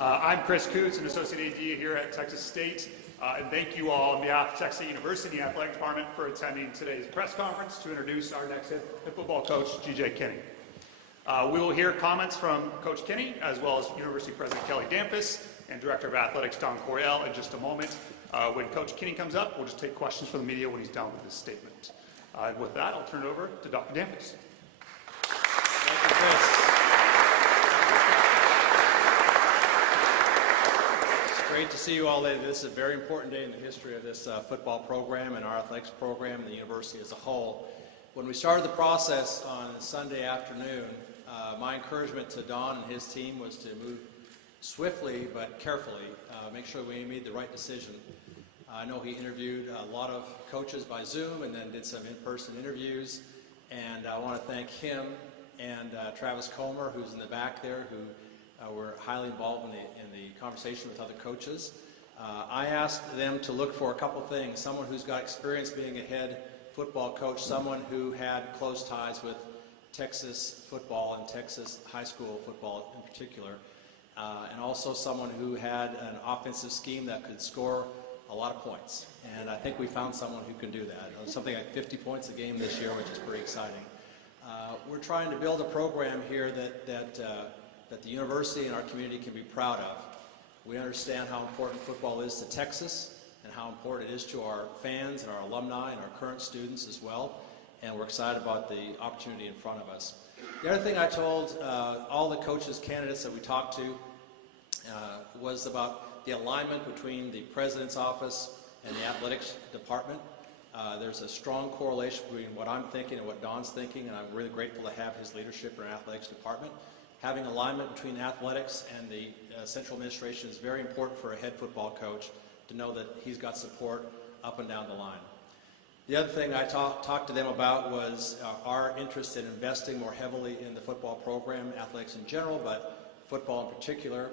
I'm Chris Coots, an Associate AD here at Texas State, and thank you all on behalf of Texas State University Athletic Department for attending today's press conference to introduce our next head football coach, G.J. Kinne. We will hear comments from Coach Kinne, as well as University President Kelly Damphus and Director of Athletics Don Coryell in just a moment. When Coach Kinne comes up, we'll just take questions from the media when he's done with his statement. And with that, I'll turn it over to Dr. Damphus. Thank you, Chris. It's great to see you all today. This is a very important day in the history of this football program and our athletics program and the university as a whole. When we started the process on Sunday afternoon, my encouragement to Don and his team was to move swiftly but carefully, make sure we made the right decision. I know he interviewed a lot of coaches by Zoom and then did some in-person interviews, and I want to thank him and Travis Comer, who's in the back there, who were highly involved in the conversation with other coaches. I asked them to look for a couple things: someone who's got experience being a head football coach, someone who had close ties with Texas football and Texas high school football in particular, and also someone who had an offensive scheme that could score a lot of points. And I think we found someone who can do that. Something like 50 points a game this year, which is pretty exciting. We're trying to build a program here that the university and our community can be proud of. We understand how important football is to Texas and how important it is to our fans and our alumni and our current students as well. And we're excited about the opportunity in front of us. The other thing I told all the coaches, candidates that we talked to was about the alignment between the president's office and the athletics department. There's a strong correlation between what I'm thinking and what Don's thinking, and I'm really grateful to have his leadership in our athletics department. Having alignment between athletics and the central administration is very important for a head football coach to know that he's got support up and down the line. The other thing I talked to them about was our interest in investing more heavily in the football program, athletics in general, but football in particular.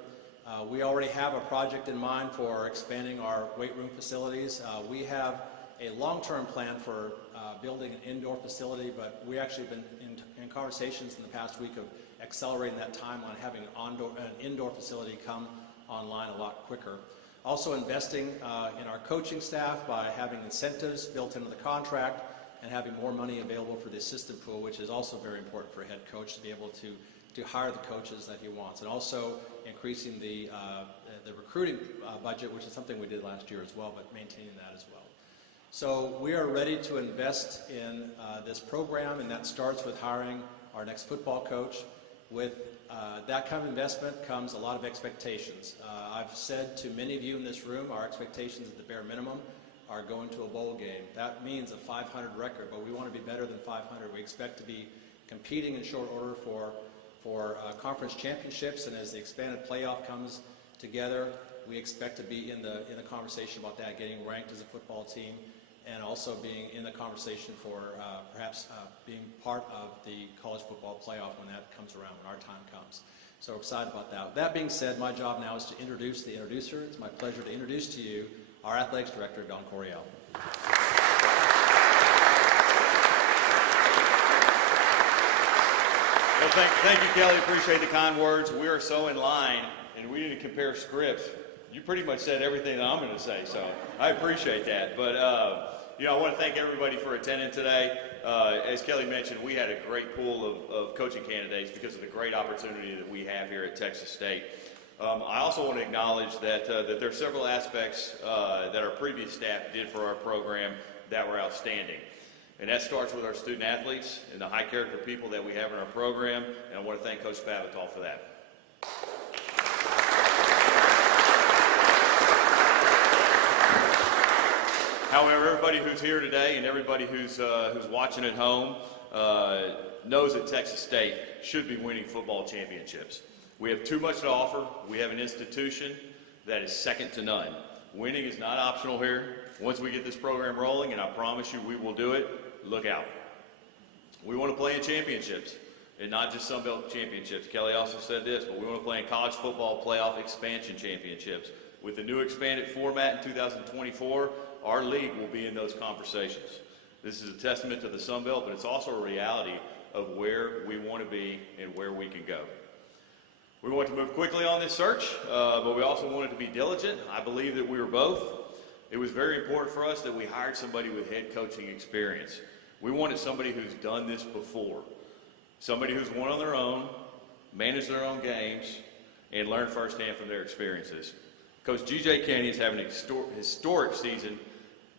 We already have a project in mind for expanding our weight room facilities. We have a long-term plan for building an indoor facility, but we actually have been in conversations in the past week of accelerating that timeline, having an indoor facility come online a lot quicker. Also investing in our coaching staff by having incentives built into the contract and having more money available for the assistant pool, which is also very important for a head coach to be able to hire the coaches that he wants. And also increasing the recruiting budget, which is something we did last year as well, but maintaining that as well. So we are ready to invest in this program, and that starts with hiring our next football coach. With that kind of investment comes a lot of expectations. I've said to many of you in this room, our expectations at the bare minimum are going to a bowl game. That means a 500 record, but we want to be better than 500. We expect to be competing in short order for conference championships, and as the expanded playoff comes together, we expect to be in the conversation about that, getting ranked as a football team, and also being in the conversation for perhaps being part of the college football playoff when that comes around, when our time comes. So we're excited about that. With that being said, my job now is to introduce the introducer. It's my pleasure to introduce to you our athletics director, Don Coryell. Well, thank you, Kelly. Appreciate the kind words. We are so in line, and we didn't compare scripts. You pretty much said everything that I'm going to say, so I appreciate that. But, I want to thank everybody for attending today. As Kelly mentioned, we had a great pool of coaching candidates because of the great opportunity that we have here at Texas State. I also want to acknowledge that there are several aspects that our previous staff did for our program that were outstanding. And that starts with our student athletes and the high character people that we have in our program. And I want to thank Coach Spavital for that. However, everybody who's here today and everybody who's watching at home knows that Texas State should be winning football championships. We have too much to offer. We have an institution that is second to none. Winning is not optional here. Once we get this program rolling, and I promise you we will do it, look out. We want to play in championships, and not just Sun Belt championships. Kelly also said this, but we want to play in college football playoff expansion championships. With the new expanded format in 2024, our league will be in those conversations. This is a testament to the Sun Belt, but it's also a reality of where we want to be and where we can go. We wanted to move quickly on this search, but we also wanted to be diligent. I believe that we were both. It was very important for us that we hired somebody with head coaching experience. We wanted somebody who's done this before, somebody who's won on their own, managed their own games, and learned firsthand from their experiences. Coach G.J. Kinne is having an historic season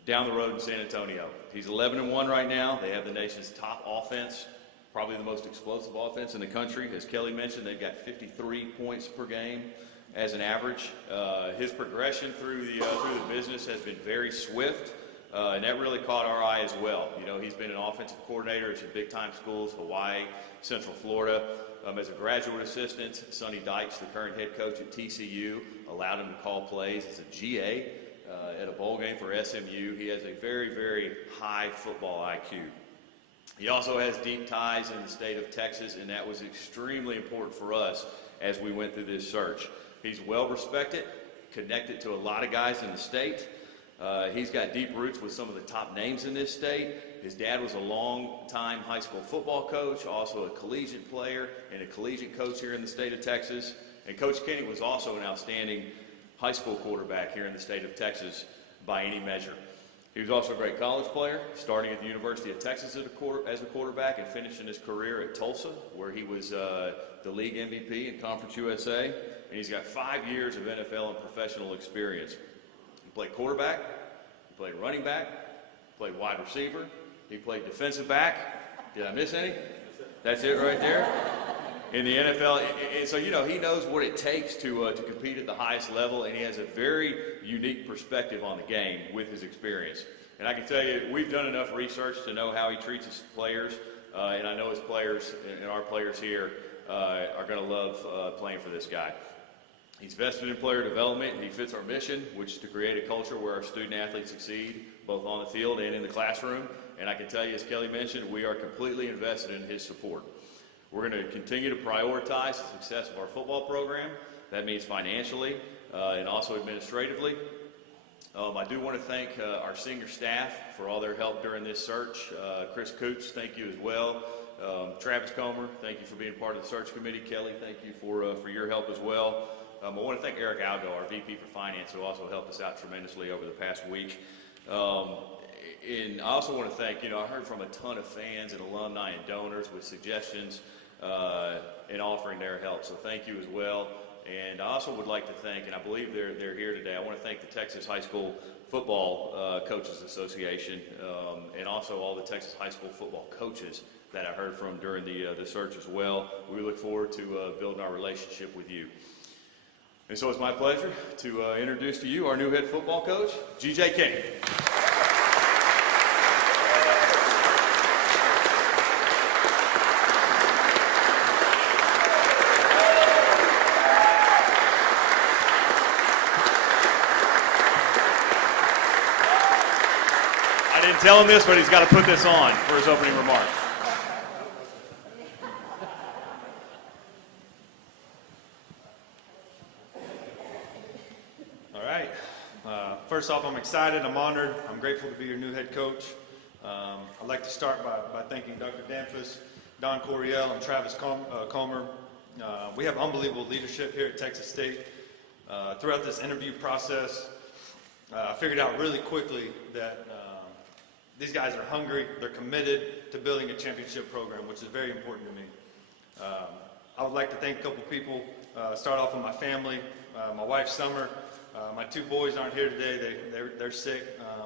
down the road in San Antonio. He's 11-1 right now. They have the nation's top offense, probably the most explosive offense in the country. As Kelly mentioned, they've got 53 points per game as an average. His progression through the business has been very swift, and that really caught our eye as well. You know, he's been an offensive coordinator at some big-time schools, Hawaii, Central Florida. As a graduate assistant, Sonny Dykes, the current head coach at TCU, allowed him to call plays as a GA at a bowl game for SMU. He has a very, very high football IQ. He also has deep ties in the state of Texas, and that was extremely important for us as we went through this search. He's well respected, connected to a lot of guys in the state. He's got deep roots with some of the top names in this state. His dad was a long-time high school football coach, also a collegiate player and a collegiate coach here in the state of Texas. And Coach Kinne was also an outstanding high school quarterback here in the state of Texas by any measure. He was also a great college player, starting at the University of Texas as a quarterback and finishing his career at Tulsa, where he was the league MVP in Conference USA. And he's got 5 years of NFL and professional experience. He played quarterback, he played running back, played wide receiver, he played defensive back. Did I miss any? That's it right there. In the NFL, so you know he knows what it takes to compete at the highest level, and he has a very unique perspective on the game with his experience. And I can tell you, we've done enough research to know how he treats his players, and I know his players and our players here are going to love playing for this guy. He's vested in player development, and he fits our mission, which is to create a culture where our student athletes succeed, both on the field and in the classroom. And I can tell you, as Kelly mentioned, we are completely invested in his support. We're going to continue to prioritize the success of our football program. That means financially and also administratively. I do want to thank our senior staff for all their help during this search. Chris Coots, thank you as well. Travis Comer, thank you for being part of the search committee. Kelly, thank you for your help as well. I want to thank Eric Algo, our VP for Finance, who also helped us out tremendously over the past week. And I also want to thank, I heard from a ton of fans and alumni and donors with suggestions and offering their help. So thank you as well. And I also would like to thank, and I believe they're here today, I want to thank the Texas High School Football Coaches Association and also all the Texas High School football coaches that I heard from during the search as well. We look forward to building our relationship with you. And so it's my pleasure to introduce to you our new head football coach, G.J. Kinne. I didn't tell him this, but he's got to put this on for his opening remarks. First off, I'm excited, I'm honored, I'm grateful to be your new head coach. I'd like to start by thanking Dr. Danfus, Don Coryell, and Travis Comer. We have unbelievable leadership here at Texas State. Throughout this interview process, I figured out really quickly that these guys are hungry, they're committed to building a championship program, which is very important to me. I would like to thank a couple people. Start off with my family, my wife Summer. My two boys aren't here today, they're sick,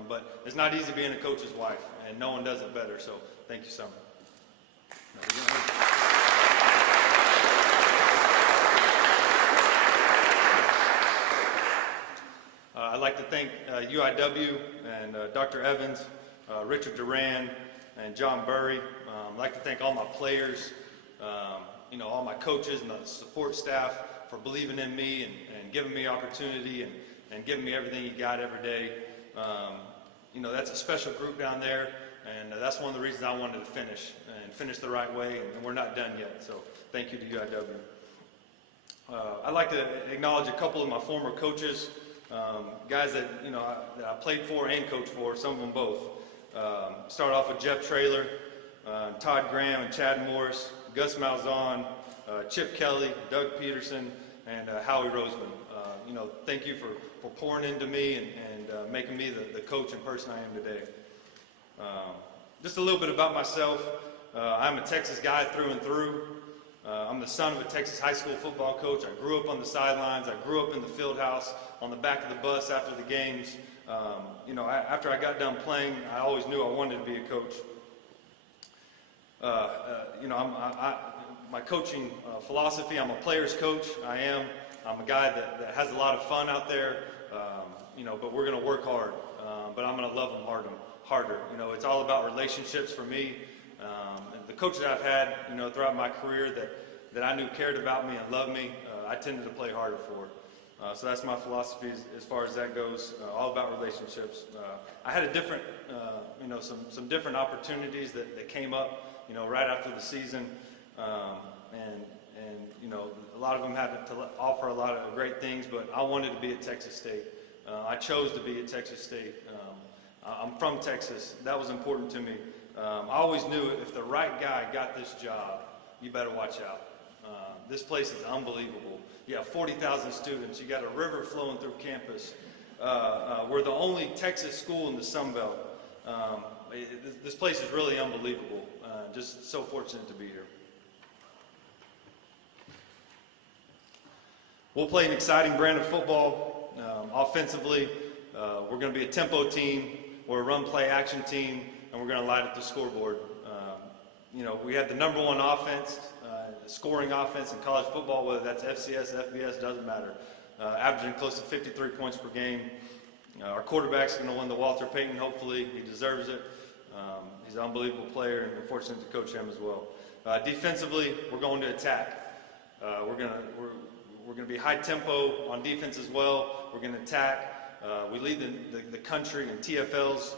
but it's not easy being a coach's wife, and no one does it better, so thank you, Summer. I'd like to thank UIW and Dr. Evans, Richard Duran, and John Burry. I'd like to thank all my players, all my coaches and the support staff for believing in me and giving me opportunity and giving me everything you got every day. That's a special group down there, and that's one of the reasons I wanted to finish the right way, and we're not done yet, so thank you to UIW. I'd like to acknowledge a couple of my former coaches, guys that I played for and coached for, some of them both. Start off with Jeff Traylor, Todd Graham and Chad Morris, Gus Malzahn, Chip Kelly, Doug Peterson, and Howie Roseman. Thank you for pouring into me and making me the coach and person I am today. Just a little bit about myself. I'm a Texas guy through and through. I'm the son of a Texas high school football coach. I grew up on the sidelines. I grew up in the field house, on the back of the bus after the games. After I got done playing, I always knew I wanted to be a coach. My coaching philosophy, I'm a player's coach. I'm a guy that has a lot of fun out there, but we're going to work hard. But I'm going to love them harder. It's all about relationships for me. And the coaches I've had, throughout my career that I knew cared about me and loved me, I tended to play harder for. So that's my philosophy as far as that goes, all about relationships. I had a different, some different opportunities that came up, right after the season. A lot of them had to offer a lot of great things, but I wanted to be at Texas State. I chose to be at Texas State. I'm from Texas. That was important to me. I always knew if the right guy got this job, you better watch out. This place is unbelievable. You have 40,000 students. You got a river flowing through campus. We're the only Texas school in the Sun Belt. This place is really unbelievable. Just so fortunate to be here. We'll play an exciting brand of football. Offensively, we're going to be a tempo team. We're a run-play-action team, and we're going to light up the scoreboard. We had the #1 offense, scoring offense in college football, whether that's FCS, FBS, doesn't matter. Averaging close to 53 points per game. Our quarterback's going to win the Walter Payton, hopefully. He deserves it. He's an unbelievable player, and we're fortunate to coach him as well. Defensively, we're going to attack. We're going to be high tempo on defense as well. We're going to attack. We lead the country in TFLs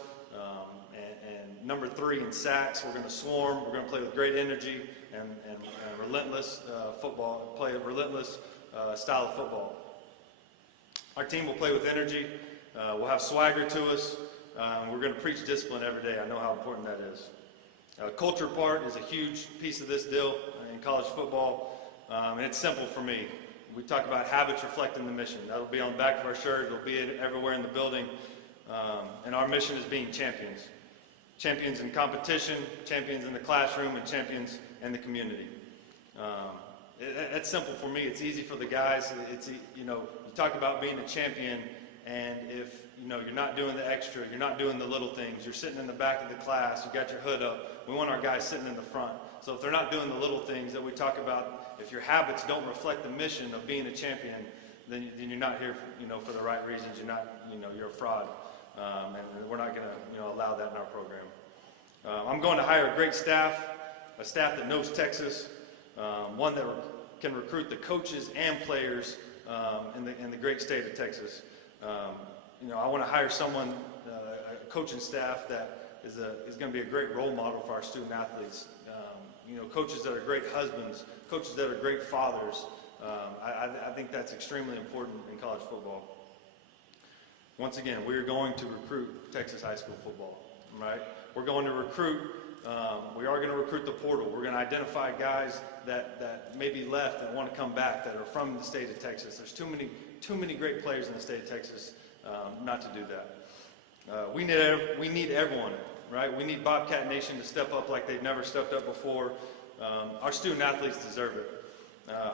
and #3 in sacks. We're going to swarm. We're going to play with great energy and relentless football. Play a relentless style of football. Our team will play with energy. We'll have swagger to us. We're going to preach discipline every day. I know how important that is. Culture part is a huge piece of this deal in college football, and it's simple for me. We talk about habits reflecting the mission. That'll be on the back of our shirt. It'll be everywhere in the building. And our mission is being champions. Champions in competition, champions in the classroom, and champions in the community. It's simple for me. It's easy for the guys. You talk about being a champion, and if you're not doing the extra, you're not doing the little things, you're sitting in the back of the class, you got your hood up. We want our guys sitting in the front. So if they're not doing the little things that we talk about, if your habits don't reflect the mission of being a champion, then you're not here, for the right reasons. You're not, you're a fraud, and we're not going to, allow that in our program. I'm going to hire a great staff, a staff that knows Texas, one that can recruit the coaches and players in the great state of Texas. I want to hire someone, a coaching staff that is going to be a great role model for our student athletes. Coaches that are great husbands, coaches that are great fathers. I think that's extremely important in college football. Once again, we are going to recruit Texas high school football, right? We're going to recruit, we are going to recruit the portal. We're going to identify guys that maybe left that want to come back, that are from the state of Texas. There's too many great players in the state of Texas not to do that. We need everyone, right? We need Bobcat Nation to step up like they've never stepped up before. Our student athletes deserve it.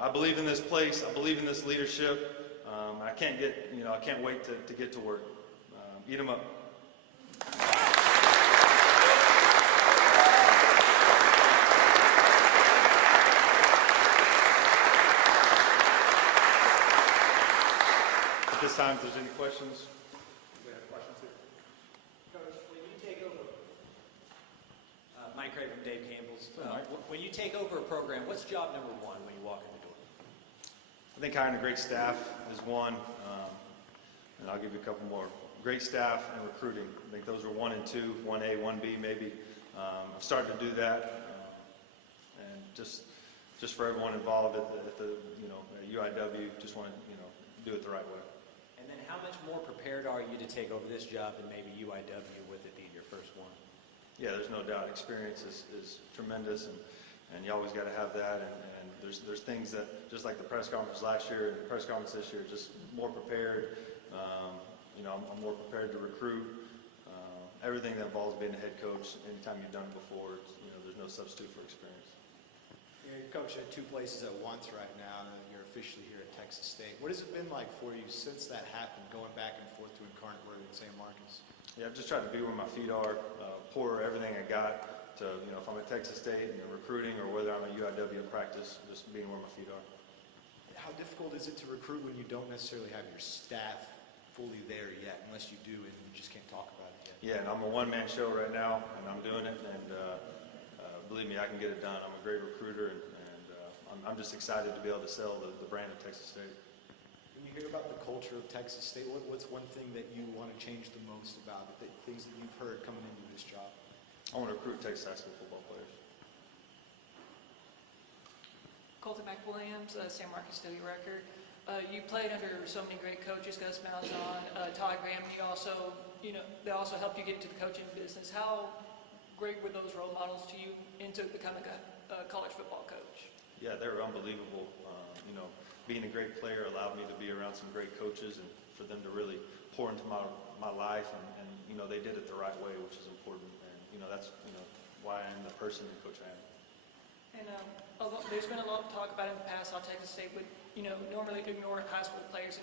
I believe in this place. I believe in this leadership. I can't wait to get to work. Eat them up. At this time, if there's any questions. We have questions here. Coach, when you take over, Mike Craig from Dave Campbell's. Mike. When you take over a program, what's job #1 when you walk in the door? I think hiring a great staff is one, and I'll give you a couple more. Great staff and recruiting. I think those are 1 and 2, 1A, 1B maybe. I've started to do that, and just for everyone involved at UIW, just want to do it the right way. And then how much more prepared are you to take over this job than maybe UIW with it being your first one? Yeah, there's no doubt. Experience is tremendous, and and you always got to have that. And there's things that, just like the press conference last year and the press conference this year, just more prepared. I'm more prepared to recruit. Everything that involves being a head coach, anytime you've done it before, there's no substitute for experience. You're coaching at two places at once right now, and you're officially here at Texas State. What has it been like for you since that happened, going back and forth to Incarnate Word and San Marcos? Yeah, I've just tried to be where my feet are, pour everything I got to, if I'm at Texas State and recruiting, or whether I'm at UIW in practice, just being where my feet are. How difficult is it to recruit when you don't necessarily have your staff fully there yet, unless you do and you just can't talk about it yet? Yeah, and I'm a one-man show right now, and I'm doing it, and believe me, I can get it done. I'm a great recruiter, and I'm just excited to be able to sell the brand of Texas State. When you hear about the culture of Texas State, what's one thing that you want to change the most about it, things that you've heard coming into this job? I want to recruit Texas high school football players. Colton McWilliams, San Marcos Study Record. You played under so many great coaches, Gus Malzahn, Todd Graham. They also helped you get into the coaching business. How great were those role models to you into becoming a college football coach? Yeah, they were unbelievable. Being a great player allowed me to be around some great coaches, and for them to really pour into my life, and they did it the right way, which is important. And that's why I am the person and coach I am. And there's been a lot of talk about in the past how Texas State would normally ignore high school players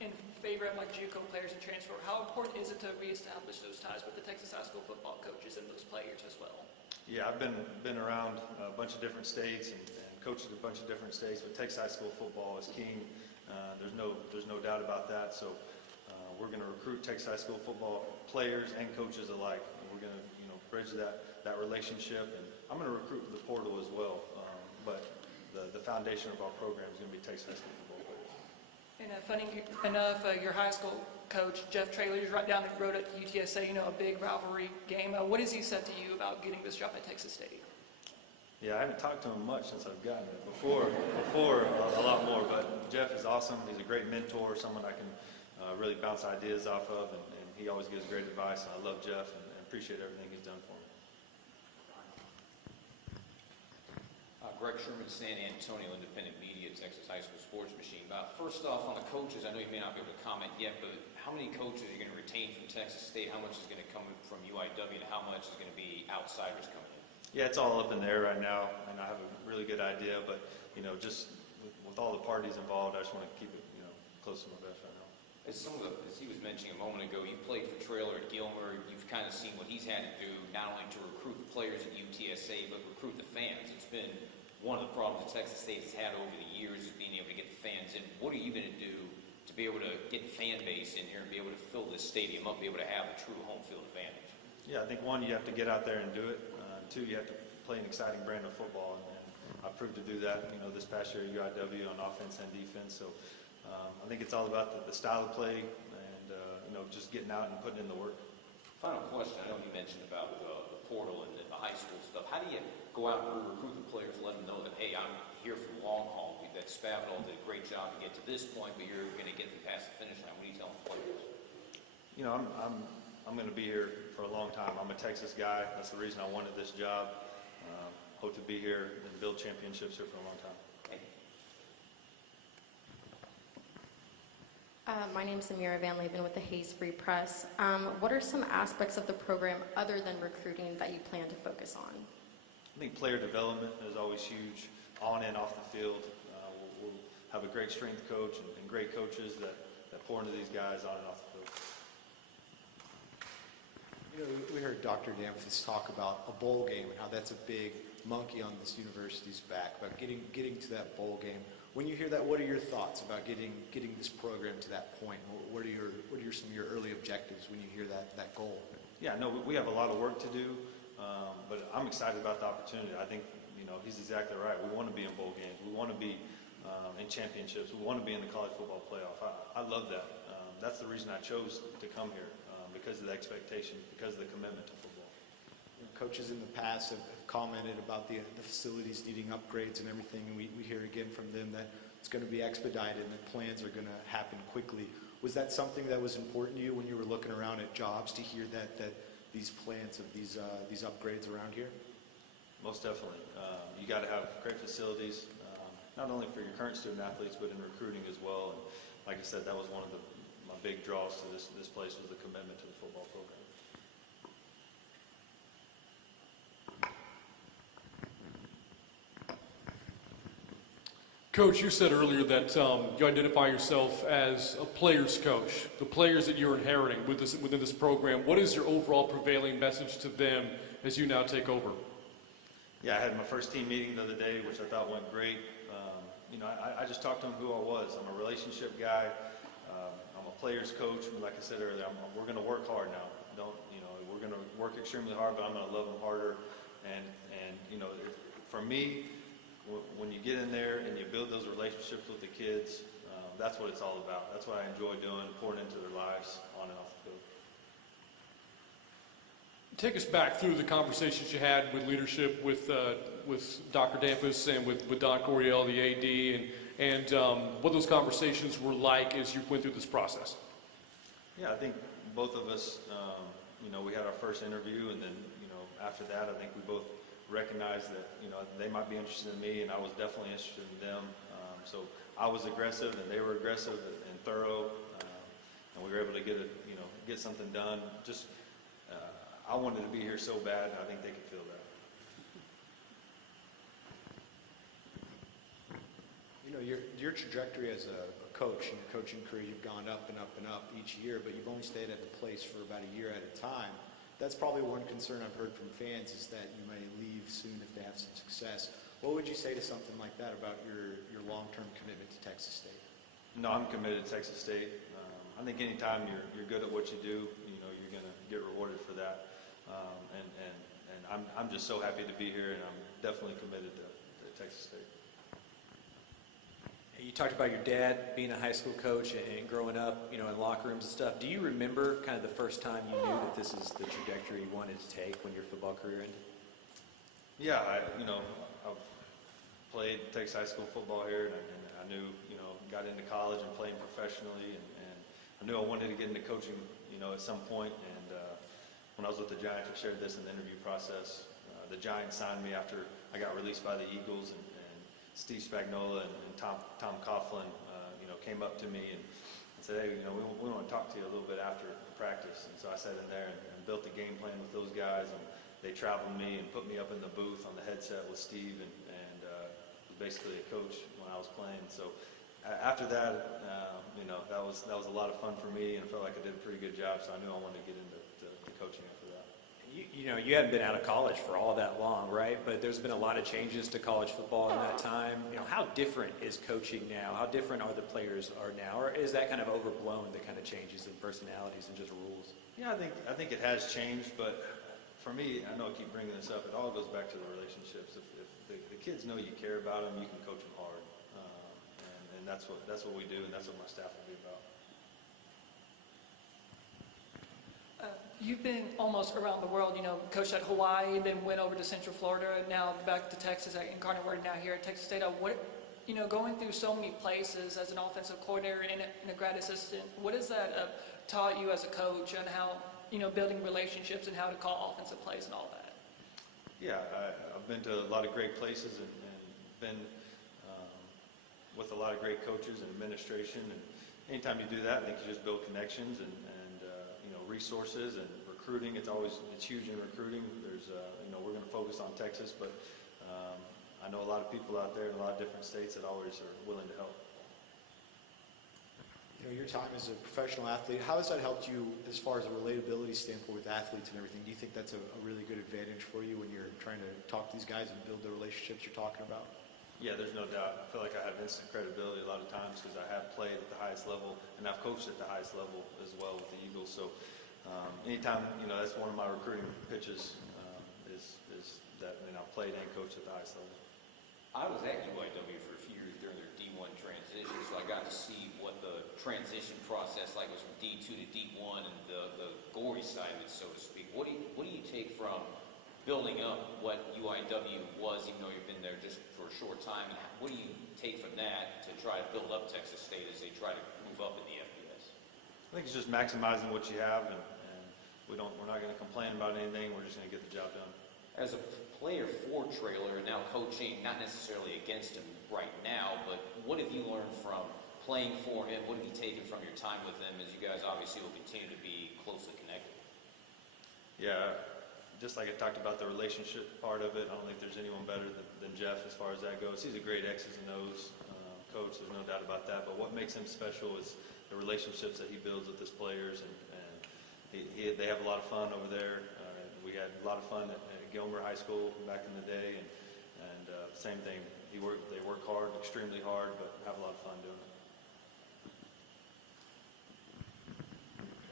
in favor of like JUCO players and transfer. How important is it to reestablish those ties with the Texas high school football coaches and those players as well? Yeah, I've been around a bunch of different states and coached at a bunch of different states, but Texas high school football is king. There's no doubt about that. So we're going to recruit Texas high school football players and coaches alike. And we're going to bridge that relationship, and I'm going to recruit the portal as well. But the foundation of our program is going to be Texas high school football players. And funny enough, your high school coach, Jeff Traylor, is right down the road at UTSA, a big rivalry game. What has he said to you about getting this job at Texas State? Yeah, I haven't talked to him much since I've gotten it. Before a lot more, but Jeff is awesome. He's a great mentor, someone I can really bounce ideas off of, and he always gives great advice. And I love Jeff and appreciate everything he's done for me. Greg Sherman, San Antonio Independent Media, Texas High School Sports Machine. First off, on the coaches, I know you may not be able to comment yet, but how many coaches are you going to retain from Texas State? How much is going to come from UIW, and how much is going to be outsiders coming in? Yeah, it's all up in the air right now, and I have a really good idea, but just with all the parties involved, I just want to keep it close to my vest right now. As he was mentioning a moment ago, you played for Traylor at Gilmer. You've kind of seen what he's had to do, not only to recruit the players at UTSA, but recruit the fans. It's been one of the problems that Texas State has had over the years, is being able to get the fans in. What are you going to do to be able to get the fan base in here and be able to fill this stadium up, be able to have a true home field advantage? Yeah, I think one, you have to get out there and do it. Two, you have to play an exciting brand of football, and I proved to do that, this past year at UIW on offense and defense. So I think it's all about the style of play and, just getting out and putting in the work. Final question. I know you mentioned about the portal and the high school stuff. How do you go out and recruit the players, let them know that, hey, I'm here for the long haul? That Spavital did a great job to get to this point, but you're going to get them past the finish line. What do you tell the players? I'm going to be here for a long time. I'm a Texas guy. That's the reason I wanted this job. Hope to be here and build championships here for a long time. My name is Amira Van Leven with the Hayes Free Press. What are some aspects of the program other than recruiting that you plan to focus on? I think player development is always huge, on and off the field. We'll have a great strength coach and great coaches that pour into these guys on and off the field. We heard Dr. Danforth talk about a bowl game and how that's a big monkey on this university's back, about getting to that bowl game. When you hear that, what are your thoughts about getting this program to that point? What are some of your early objectives when you hear that goal? Yeah, no, we have a lot of work to do, but I'm excited about the opportunity. I think he's exactly right. We want to be in bowl games. We want to be in championships. We want to be in the college football playoff. I love that. That's the reason I chose to come here, because of the expectation, because of the commitment to football. Coaches in the past have commented about the facilities needing upgrades and everything, and we hear again from them that it's going to be expedited and that plans are going to happen quickly. Was that something that was important to you when you were looking around at jobs, to hear that these plans of these upgrades around here? Most definitely. You got to have great facilities, not only for your current student athletes, but in recruiting as well. And like I said, that was one of my big draws to this place was the commitment to the football program. Coach, you said earlier that you identify yourself as a player's coach. The players that you're inheriting within this program, what is your overall prevailing message to them as you now take over? Yeah, I had my first team meeting the other day, which I thought went great. I just talked to them who I was. I'm a relationship guy. I'm a player's coach. Like I said earlier, we're going to work hard now. We're going to work extremely hard, but I'm going to love them harder. And for me, when you get in there and you build those relationships with the kids, that's what it's all about. That's what I enjoy doing, pouring into their lives on and off the field. Take us back through the conversations you had with leadership, with Dr. Dampus and with Don Coryell, the AD, and what those conversations were like as you went through this process. Yeah, I think both of us, we had our first interview, and then, after that, I think we both recognized that, they might be interested in me, and I was definitely interested in them. So I was aggressive, and they were aggressive and thorough, and we were able to get something done. I wanted to be here so bad, and I think they could feel that. Your trajectory as a coach and your coaching career, you've gone up and up and up each year, but you've only stayed at a place for about a year at a time. That's probably one concern I've heard from fans is that you may leave soon if they have some success. What would you say to something like that about your long-term commitment to Texas State? No, I'm committed to Texas State. I think anytime you're good at what you do, you're going to get rewarded for that. And I'm just so happy to be here, and I'm definitely committed to Texas State. You talked about your dad being a high school coach and growing up, in locker rooms and stuff. Do you remember kind of the first time you knew that this is the trajectory you wanted to take when your football career ended? Yeah, I played Texas high school football here, and I knew, got into college and playing professionally, and I knew I wanted to get into coaching, at some point. And when I was with the Giants, I shared this in the interview process. The Giants signed me after I got released by the Eagles, and Steve Spagnuolo and Tom Coughlin, came up to me and said, hey, we want to talk to you a little bit after practice. And so I sat in there and built a game plan with those guys, and they traveled me and put me up in the booth on the headset with Steve, and was basically a coach when I was playing. So after that, that was a lot of fun for me, and I felt like I did a pretty good job. So I knew I wanted to get into coaching after that. You haven't been out of college for all that long, right? But there's been a lot of changes to college football in that time. How different is coaching now? How different are the players now? Or is that kind of overblown, the kind of changes in personalities and just rules? Yeah, I think it has changed, but for me, I know I keep bringing this up, it all goes back to the relationships. If the kids know you care about them, you can coach them hard. And that's what we do, and that's what my staff will be about. You've been almost around the world, coached at Hawaii, then went over to Central Florida, and now back to Texas at Incarnate Word, now here at Texas State. Going through so many places as an offensive coordinator and a grad assistant, what has that taught you as a coach on how, building relationships and how to call offensive plays and all that? Yeah, I've been to a lot of great places and been with a lot of great coaches and administration. And anytime you do that, I think you just build connections and resources and recruiting. It's huge in recruiting. There's we're going to focus on Texas, but I know a lot of people out there in a lot of different states that always are willing to help. Your time as a professional athlete, how has that helped you as far as a relatability standpoint with athletes and everything? Do you think that's a really good advantage for you when you're trying to talk to these guys and build the relationships you're talking about? Yeah, there's no doubt. I feel like I have instant credibility a lot of times because I have played at the highest level, and I've coached at the highest level as well with the Eagles. So anytime, that's one of my recruiting pitches is that I've played and coached at the highest level. I was at UIW for a few years during their D1 transition, so I got to see what the transition process like was from D2 to D1 and the gory side of it, so to speak. What do you take from building up what UIW was, even though you've been there just for a short time, and what do you take from that to try to build up Texas State as they try to move up in the FBS? I think it's just maximizing what you have, and we're not going to complain about anything. We're just going to get the job done. As a player for Traylor and now coaching, not necessarily against him right now, but what have you learned from playing for him? What have you taken from your time with him, as you guys obviously will continue to be closely connected? Yeah, just like I talked about the relationship part of it, I don't think there's anyone better than Jeff as far as that goes. He's a great X's and O's coach, there's no doubt about that, but what makes him special is the relationships that he builds with his players, and they have a lot of fun over there. We had a lot of fun at Gilmer High School back in the day, and same thing. They work hard, extremely hard, but have a lot of fun doing it.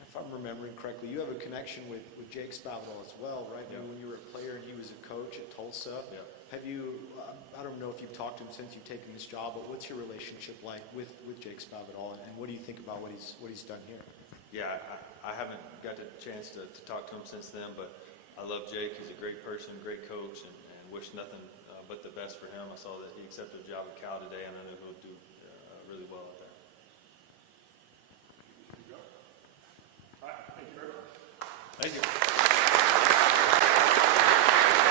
If I'm remembering correctly, you have a connection with Jake Spavital as well, right? Yeah. When you were a player and he was a coach at Tulsa. Yeah. Have you, I don't know if you've talked to him since you've taken this job, but what's your relationship like with Jake Spavital, and what do you think about what he's done here? Yeah, I haven't got the chance to talk to him since then, but I love Jake. He's a great person, great coach, and wish nothing but the best for him. I saw that he accepted a job at Cal today, and I know he'll do really well at that. All right, thank you very much. Thank you.